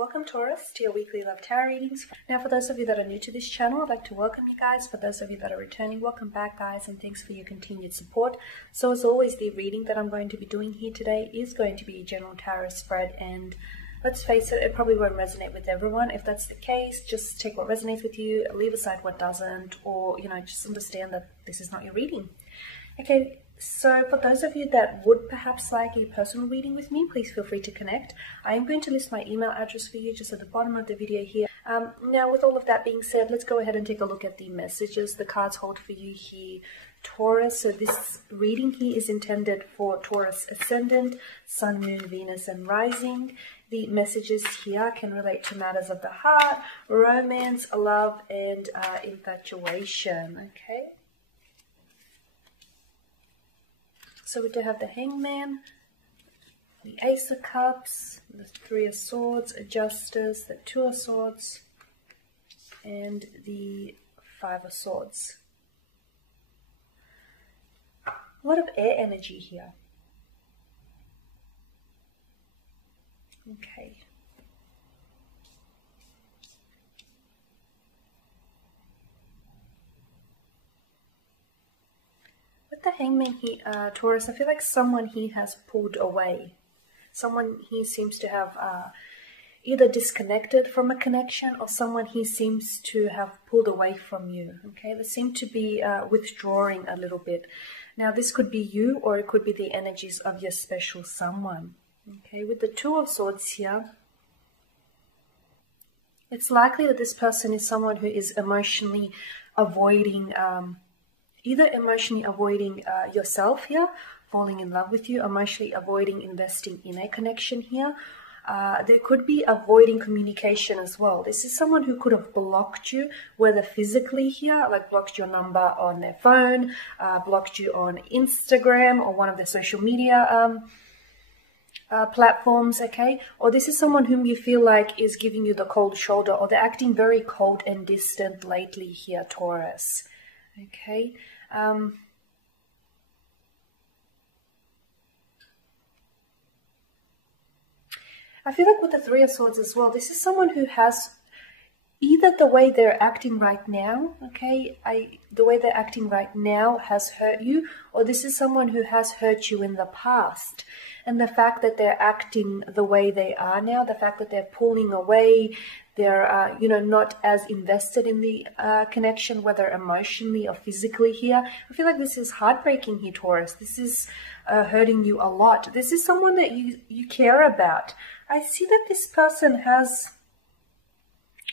Welcome Taurus to your weekly love tarot readings. Now for those of you that are new to this channel, I'd like to welcome you guys. For those of you that are returning, welcome back guys, and thanks for your continued support. So as always, the reading that I'm going to be doing here today is going to be a general tarot spread, and let's face it, it probably won't resonate with everyone. If that's the case, just take what resonates with you, leave aside what doesn't, or just understand that this is not your reading. Okay, so for those of you that would perhaps like a personal reading with me, please feel free to connect. I am going to list my email address for you just at the bottom of the video here. Now with all of that being said, let's go ahead and take a look at the messages the cards hold for you here, Taurus. So this reading here is intended for Taurus Ascendant, Sun, Moon, Venus and Rising. The messages here can relate to matters of the heart, romance, love and infatuation. Okay. So we do have the Hangman, the Ace of Cups, the Three of Swords, Adjusters, the Two of Swords, and the Five of Swords. A lot of air energy here. Okay. With the Hangman here, Taurus, I feel like someone here has pulled away. Someone here seems to have either disconnected from a connection, or someone here seems to have pulled away from you. Okay, they seem to be withdrawing a little bit. Now this could be you, or it could be the energies of your special someone. Okay, with the Two of Swords here, it's likely that this person is someone who is emotionally avoiding either emotionally avoiding yourself here, falling in love with you, emotionally avoiding investing in a connection here. There could be avoiding communication as well. This is someone who could have blocked you, whether physically here, like blocked your number on their phone, blocked you on Instagram or one of their social media platforms, okay? Or this is someone whom you feel like is giving you the cold shoulder, or they're acting very cold and distant lately here, Taurus. Okay, I feel like with the Three of Swords as well, this is someone who has either the way they're acting right now, okay, the way they're acting right now has hurt you, or this is someone who has hurt you in the past. And the fact that they're acting the way they are now, the fact that they're pulling away, they're, not as invested in the connection, whether emotionally or physically here. I feel like this is heartbreaking here, Taurus. This is hurting you a lot. This is someone that you care about. I see that this person has,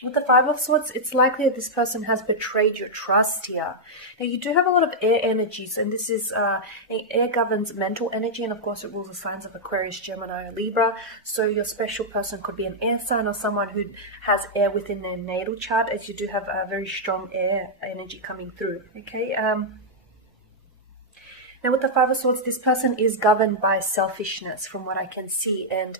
with the Five of Swords, it's likely that this person has betrayed your trust here. Now, you do have a lot of air energies, and this is, air governs mental energy, and of course it rules the signs of Aquarius, Gemini, or Libra. So your special person could be an air sign or someone who has air within their natal chart, as you do have a very strong air energy coming through, okay? Now, with the Five of Swords, this person is governed by selfishness, from what I can see, and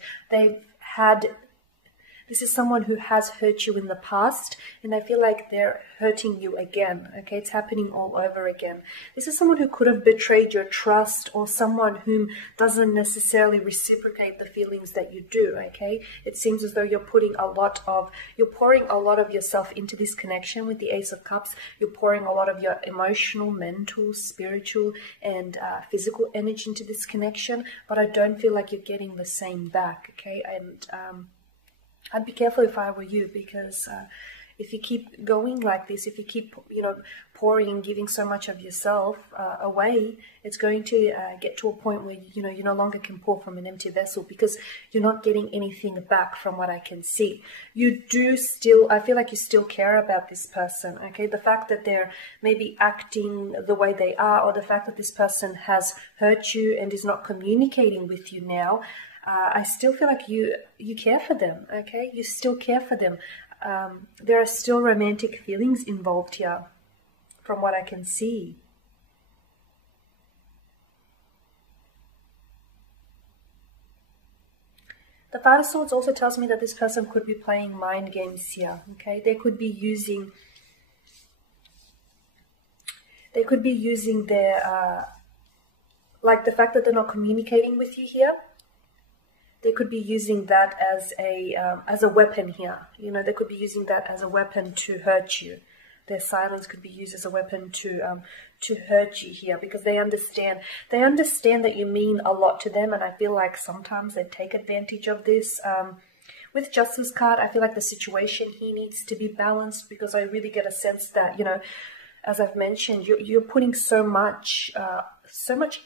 this is someone who has hurt you in the past, and I feel like they're hurting you again, okay? It's happening all over again. This is someone who could have betrayed your trust, or someone whom doesn't necessarily reciprocate the feelings that you do, okay? It seems as though you're pouring a lot of yourself into this connection with the Ace of Cups. You're pouring a lot of your emotional, mental, spiritual, and physical energy into this connection, but I don't feel like you're getting the same back, okay? And I'd be careful if I were you, because if you keep going like this, if you keep, pouring and giving so much of yourself away, it's going to get to a point where, you no longer can pour from an empty vessel, because you're not getting anything back from what I can see. I feel like you still care about this person, okay? The fact that they're maybe acting the way they are, or the fact that this person has hurt you and is not communicating with you now, I still feel like you care for them, okay? You still care for them. There are still romantic feelings involved here, from what I can see. The Five of Swords also tells me that this person could be playing mind games here, okay? They could be using their, like the fact that they're not communicating with you here. they could be using that as a weapon here. You know, they could be using that as a weapon to hurt you. Their silence could be used as a weapon to hurt you here, because they understand that you mean a lot to them, and I feel like sometimes they take advantage of this. With Justice card, I feel like the situation here needs to be balanced, because I really get a sense that, you know, as I've mentioned, you're putting so much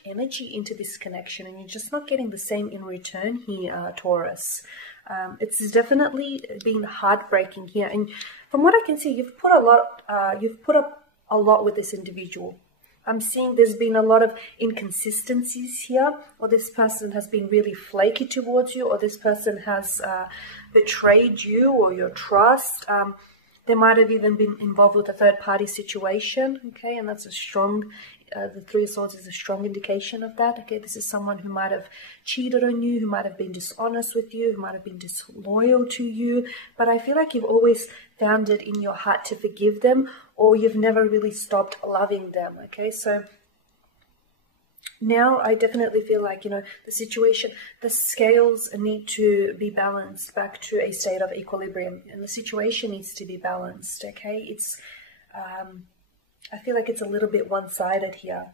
energy into this connection, and you're just not getting the same in return here, Taurus. It's definitely been heartbreaking here, and from what I can see, you've put up a lot with this individual. I'm seeing there's been a lot of inconsistencies here, or this person has been really flaky towards you, or this person has betrayed you or your trust. They might have even been involved with a third-party situation, okay, and that's a strong, the Three of Swords is a strong indication of that, okay. This is someone who might have cheated on you, who might have been dishonest with you, who might have been disloyal to you, but I feel like you've always found it in your heart to forgive them, or you've never really stopped loving them, okay. So now I definitely feel like, you know, the situation, the scales need to be balanced back to a state of equilibrium, and the situation needs to be balanced, okay. It's I feel like it's a little bit one-sided here.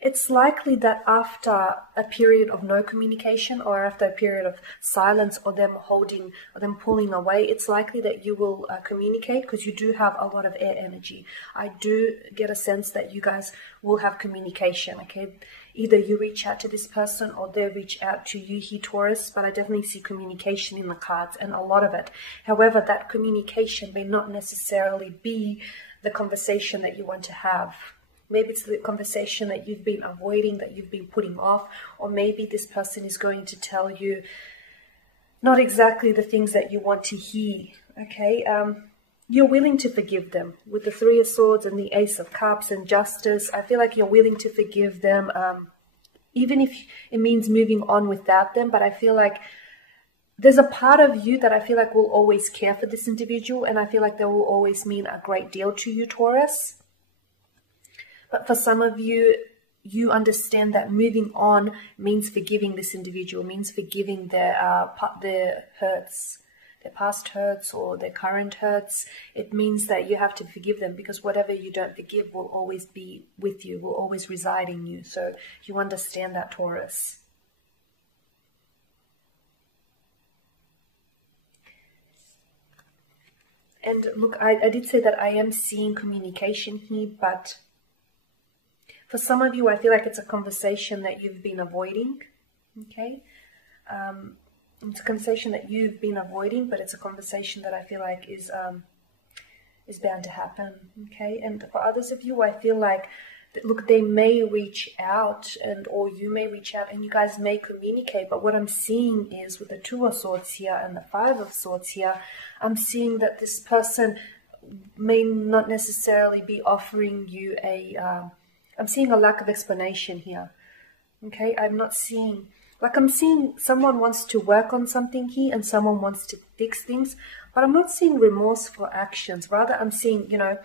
It's likely that after a period of no communication, or after a period of silence, or them holding, or them pulling away, it's likely that you will communicate, because you do have a lot of air energy. I do get a sense that you guys will have communication, okay? Either you reach out to this person, or they reach out to you here, Taurus, but I definitely see communication in the cards, and a lot of it. However, that communication may not necessarily be the conversation that you want to have. Maybe it's the conversation that you've been avoiding, that you've been putting off, or maybe this person is going to tell you not exactly the things that you want to hear, okay? You're willing to forgive them. With the Three of Swords and the Ace of Cups and Justice, I feel like you're willing to forgive them, even if it means moving on without them, but I feel like there's a part of you that I feel like will always care for this individual, and I feel like they will always mean a great deal to you, Taurus. But for some of you, you understand that moving on means forgiving this individual, means forgiving their hurts, their past hurts or their current hurts. It means that you have to forgive them, because whatever you don't forgive will always be with you, will always reside in you. So you understand that, Taurus. And look, I did say that I am seeing communication here, but for some of you, I feel like it's a conversation that you've been avoiding, okay? It's a conversation that you've been avoiding, but it's a conversation that I feel like is bound to happen, okay? And for others of you, I feel like, look, they may reach out, or you may reach out, and you guys may communicate, but what I'm seeing is, with the Two of Swords here and the Five of Swords here, I'm seeing that this person may not necessarily be offering you I'm seeing a lack of explanation here, okay? I'm seeing someone wants to work on something here, and someone wants to fix things, but I'm not seeing remorse for actions. Rather, I'm seeing, you know,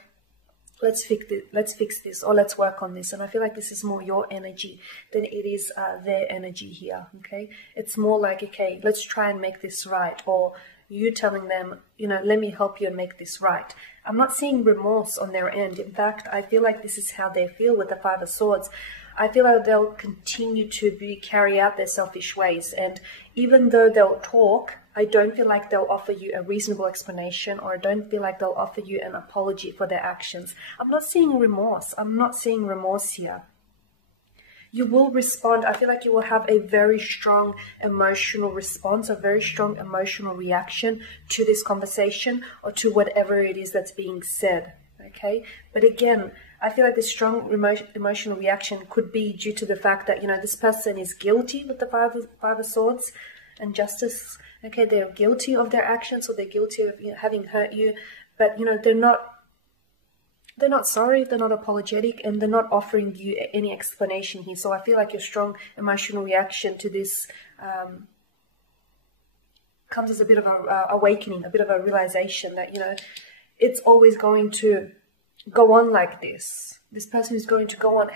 let's fix this, or let's work on this. And I feel like this is more your energy than it is their energy here, okay? It's more like, okay, let's try and make this right, or you telling them, you know, let me help you and make this right. I'm not seeing remorse on their end. In fact, I feel like this is how they feel with the Five of Swords. I feel like they'll continue to carry out their selfish ways. And even though they'll talk, I don't feel like they'll offer you a reasonable explanation, or I don't feel like they'll offer you an apology for their actions. I'm not seeing remorse. I'm not seeing remorse here. You will respond. I feel like you will have a very strong emotional response, a very strong emotional reaction to this conversation, or to whatever it is that's being said, okay? But again, I feel like this strong emotional reaction could be due to the fact that, you know, this person is guilty with the Five of Swords and Justice, okay? They're guilty of their actions, or they're guilty of, you know, having hurt you, but, you know, they're not sorry, they're not apologetic, and they're not offering you any explanation here. So I feel like your strong emotional reaction to this comes as a bit of a awakening, a bit of a realization that, you know, it's always going to go on like this. This person is going to go on